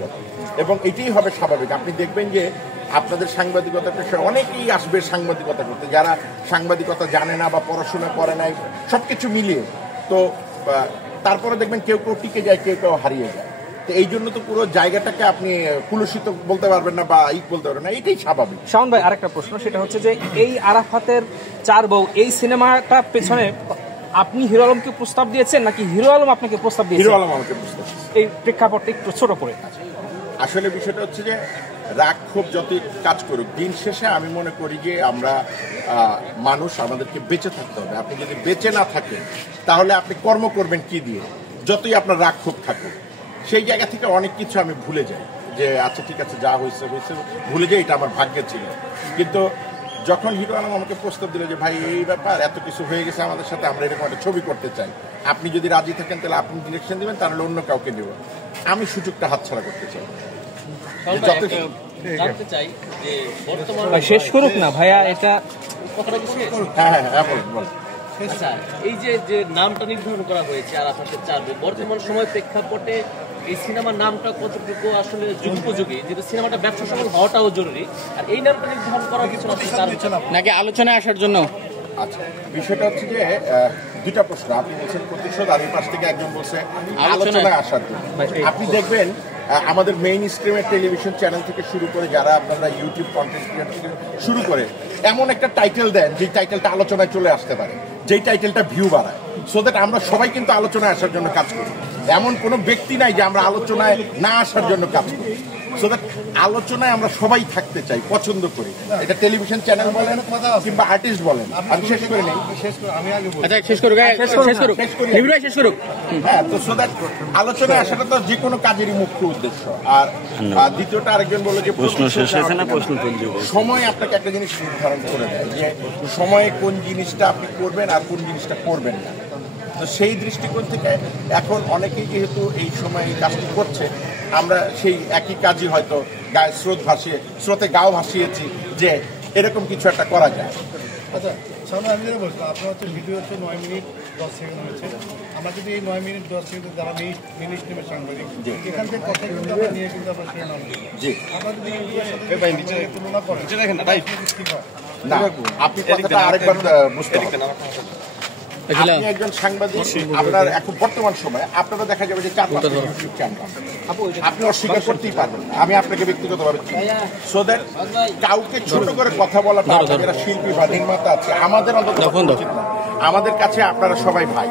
যথাযথ, এবং এটাই হবে স্বাভাবিক। আপনি দেখবেন যে আপনাদের সাংবাদিকতা পেশায় অনেকেই আসবে সাংবাদিকতা করতে, যারা সাংবাদিকতা জানে না বা পড়াশোনা করে নাই, সবকিছু মিলিয়ে। তো তারপরে দেখবেন কেউ কেউ টিকে যায়, কেউ কেউ হারিয়ে যায়। তো এই জন্য তো পুরো জায়গাটাকে আপনি কুলুষিত বলতে পারবেন না বা বলতে পারবেন না, এটাই স্বাভাবিক। শাওন ভাই, আরেকটা প্রশ্ন, সেটা হচ্ছে যে এই আরাফাতের 4 বউ এই সিনেমাটা পেছনে আপনি হিরো আলমকে প্রস্তাব দিয়েছেন নাকি হিরো আলম আপনাকে প্রস্তাব দিয়েছেন? হিরো আলম আমাকে প্রস্তাব দিয়েছে। এই প্রেক্ষাপটটা একটু ছোট করে। আসলে বিষয়টা হচ্ছে যে রাগ ক্ষোভ যতই কাজ করুক, দিন শেষে আমি মনে করি যে আমরা মানুষ, আমাদেরকে বেঁচে থাকতে হবে। আপনি যদি বেঁচে না থাকেন তাহলে আপনি কর্ম করবেন কি দিয়ে? যতই আপনার রাগ ক্ষোভ থাকুক, সেই জায়গা থেকে অনেক কিছু আমি ভুলে যাই, যে আচ্ছা ঠিক আছে, যা হয়েছে হয়েছে, ভুলে যাই, এটা আমার ভাগ্যে ছিল। কিন্তু যখন হিরো আলম আমাকে প্রস্তাব দিল যে ভাই এই ব্যাপার, এত কিছু হয়ে গেছে আমাদের সাথে, আমরা এরকম একটা ছবি করতে চাই, আপনি যদি রাজি থাকেন তাহলে আপনি ডিরেকশন দিবেন, তাহলে অন্য কাউকে দেব, আমি সুযোগটা হাতছাড়া করতে চাই। জানতে চাই যে শেষ করুক না ভাইয়া, এটা হ্যাঁ বলুন। আচ্ছা, এই যে নামটা নির্ধারণ করা হয়েছে আরাফাতের 4 বউ, বর্তমান সময় প্রেক্ষাপটে এই সিনেমার নামটা কতটুকু আসলে যুগোপযোগী, যেহেতু সিনেমাটা ব্যবসা সফল হওয়াটাও জরুরি, আর এই নামটা নির্ধারণ করার কিছু নাকি আলোচনায় আসার জন্য? আচ্ছা, বিষয়টা হচ্ছে যে দুইটা প্রশ্ন। আপনি বলছেন প্রতিশোধ, আর এই পাশ থেকে একজন বলছে আলোচনায় আসার জন্য। আপনি দেখবেন আমাদের মেইন স্ট্রিমের টেলিভিশন চ্যানেল থেকে শুরু করে, যারা আপনারা ইউটিউব কন্টেন্ট ক্রিয়েটর থেকে শুরু করে, এমন একটা টাইটেল দেন যে টাইটেলটা আলোচনায় চলে আসতে পারে, যেই টাইটেলটা ভিউ বাড়ায়, সো দ্যাট আমরা সবাই কিন্তু আলোচনায় আসার জন্য কাজ করি। এমন কোনো ব্যক্তি নাই যে আমরা আলোচনায় না আসার জন্য কাজ করি, সো দ্যাট আলোচনায় আমরা সবাই থাকতে চাই, পছন্দ করি। এটা টেলিভিশন চ্যানেল বলেন কিংবা আর্টিস্ট বলেন। আমি শেষ করে নেই, শেষ করুক। হ্যাঁ, তো সো দ্যাট আলোচনায় আসাটা তো যে কোনো কাজেরই মুখ্য উদ্দেশ্য। আর দ্বিতীয়টা আরেকজন বললো যে প্রশ্ন শেষ হয়েছে না, প্রশ্ন সময় আপনাকে একটা জিনিস নির্ধারণ করে দেয় যে সময়ে কোন জিনিসটা আপনি করবেন আর কোন জিনিসটা করবেন না। তো সেই দৃষ্টিকোণ থেকে এখন অনেকেই যেহেতু এই সময় এই কাজটি করছে, আমরা সেই একই কাজই হয়তো স্রোতে গাও ভাসিয়েছি যে এরকম কিছু একটা করা যায়। আচ্ছা, সামনে আমি যেটা বলছিলাম, আপনার হচ্ছে ভিডিও হচ্ছে 9 মিনিট 10 সেকেন্ড হয়েছে। আমরা যদি এই 9 মিনিট 10 সেকেন্ড যারা মিনিট নেমে সাংবাদিক, এখান থেকে কথা কিন্তু আমরা নিয়ে কিন্তু আমরা শিরোনাম দিই। আমরা যদি তুলনা করেন না, আপনি কথাটা আরেকবার বুঝতে পারবেন। আপনি একজন সাংবাদিক, আপনার এখন বর্তমান সময়ে আপনারা দেখা যাবে যে 4-5টা ইউটিউব চ্যানেল, আপনি অস্বীকার করতেই পারবেন না, আমি আপনাকে ব্যক্তিগতভাবে চিনি। সো দ্যাট কাউকে ছোট করে কথা বলাটা, যারা শিল্পী বা নির্মাতা আছে, আমাদের অন্তত উচিত না। আমাদের কাছে আপনারা সবাই ভাই।